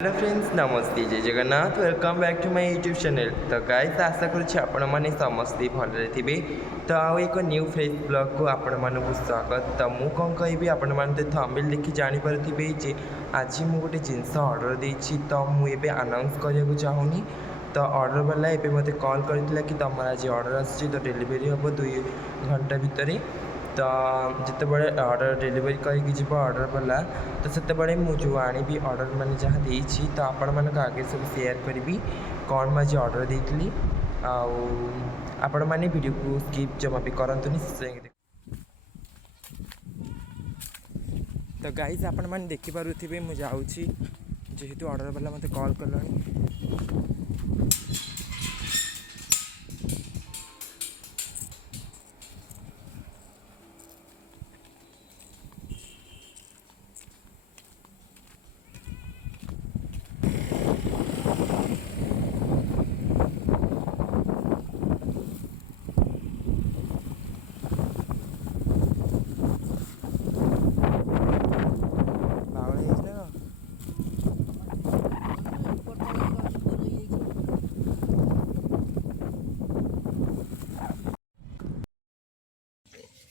Hello friends नमस्ते जय Jagannath welcome back to my YouTube channel. तो गाइस आशा करुच्छे आपण मैंने समस्ते भलरे थे। तो आउ एक न्यू फ्रेश ब्लॉग को आपण मानक स्वागत। तो मु कौन कहि आपण मैंने थंबनेल देखि जानी पारुथिबे जे आज मु गोटे जिनस ऑर्डर देछि। तो मु एबे अनाउंस करिया चाहूनी। तो ऑर्डर वाला एबे मते कॉल करथिला कि तमरा आज ऑर्डर आछि तो डिलीवरी हम 2 घंटा भितर। तो जिते बड़े ऑर्डर डिलीवरी करके जीव ऑर्डर वाला तो से मुझे आनी ऑर्डर मैंने जहाँ देती तो आपण मानक आगे सब शेयर करी कौन मुझे ऑर्डर देती आपण मैंने वीडियो को स्किप जमा भी करतुनि। तो गाइस आपण मैंने देखिपे मुझे जाऊँगी जेहेतु ऑर्डर वाला मत कॉल कल।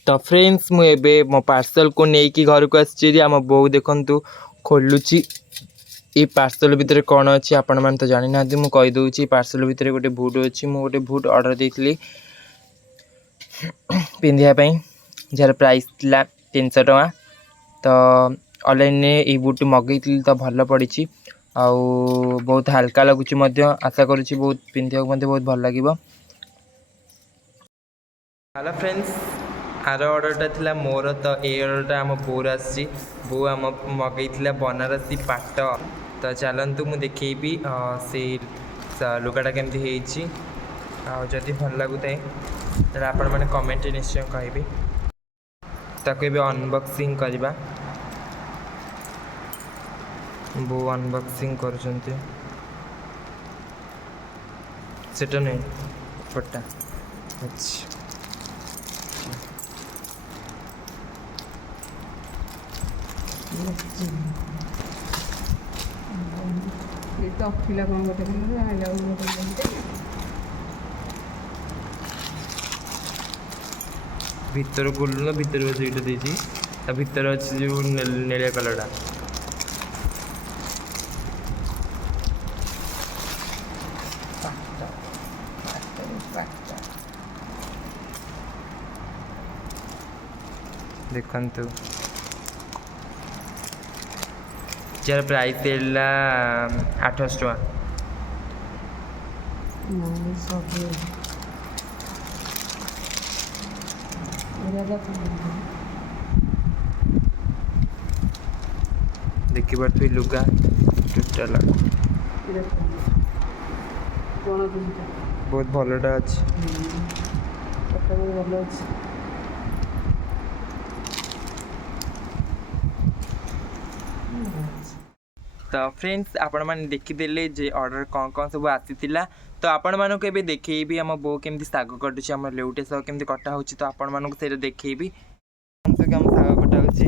तो फ्रेंड्स मुझे मो पार्सल को लेकिन घर को आम बो देखु खोलुची ये पार्सल भितर कौन अच्छी आपण मैंने तो जानी ना मुझे कहीदे पार्सल भितर गोटे बुट अच्छी मुझे गोटे बुट ऑर्डर देती पिंधापी जार प्राइस था 300 टका। तो ऑनलाइन ये बुट मगई तो भल पड़ी आउ बहुत हल्का लगुच आशा करुँच बहुत पिंधा बहुत भल लगे। हेलो फ्रेंड्स आर ऑर्डरटा थिला मोर। तो ये ऑर्डरटा आम बोर आसी बो आम मगई बनारसी पाट। तो चलतु मुझे देखी से लुगाटा केमती जदि भल लगुए तो आपण मैंने कमेंट निश्चय कहे ताको भी अनबॉक्सिंग करवा। बो अनबॉक्सिंग करुँचे सेटा नहीं पट्टा अच्छा भीतर खोलू भीतर सीटा देती भीतर अच्छे जो नीलिया कलरटा देखु जार प्राइस है 800 टका। देखी पार्थ लुगा टोटाल बहुत भलटा अच्छे। तो फ्रेंड्स आपण मैंने देखीदे जे ऑर्डर कौन कौन सब आसीला। तो आपण मानक एबे देखैबी आम बो केमती साग कटुची आम लेउटे साग केमती कटा होची। तो आपण मानक से देखैबी आम साग कटा होची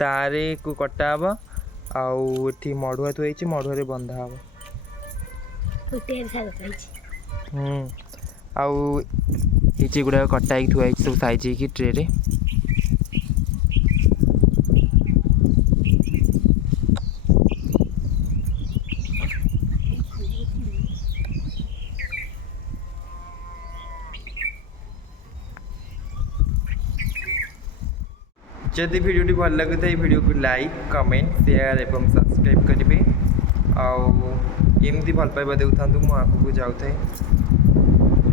दारे को कटा हबो आउ एठी मडुआ थुइची मडुआ बंधा हबो आउ ये गुड़ा कटा थुआई सब साइज की ट्रे रे। जदि भिडियोटी भल लगे तो भिडियो को लाइक कमेंट शेयर एवं सब्सक्राइब करेंगे। आमती भल पाइबा देता मुझे आगे जाऊँ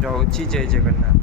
रोची जय जगन्नाथ।